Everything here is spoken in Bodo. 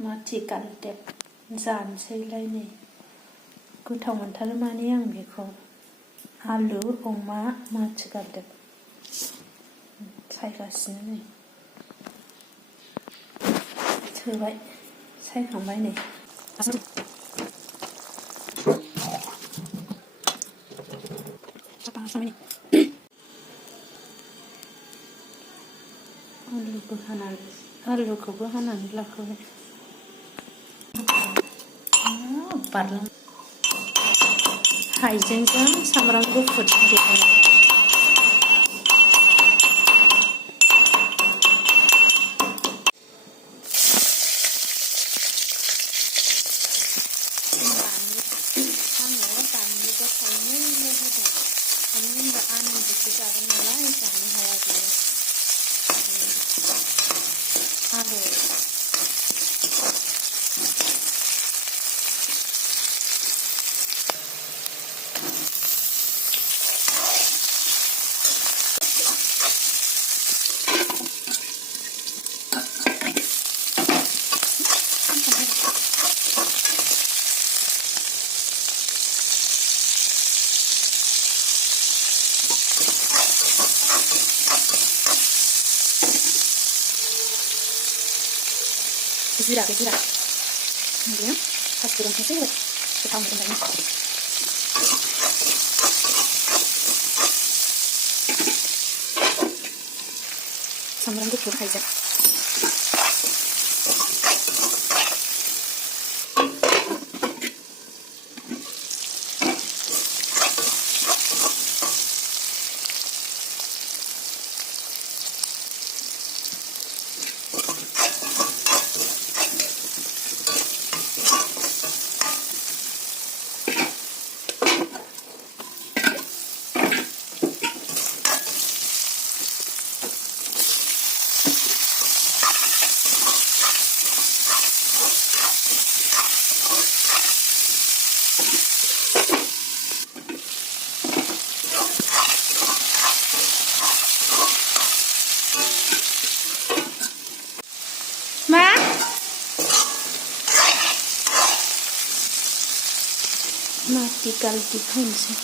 माथि गालदेब जानोसैलाय नै गोथाव मोनथारो माने आं बेखौ आलु अमा माथि गालदेब सायगासिनो नै थोबाय सायखांबाय नै आलुखौबो हानानै लाखाबाय बारलां हाइजेंजों सामब्राम गुफुर देबाय आङो बानलुबो थाइनैल' होदों मानो होनबा आनामजोंसो जागोन नालाय जानो हाया बियो आलु जिरा बेयो फासफुरन एसे होबाय गोथाव मोनजायो सामब्राम गुफुर हाइजें मा माथि गालदेब होनोसै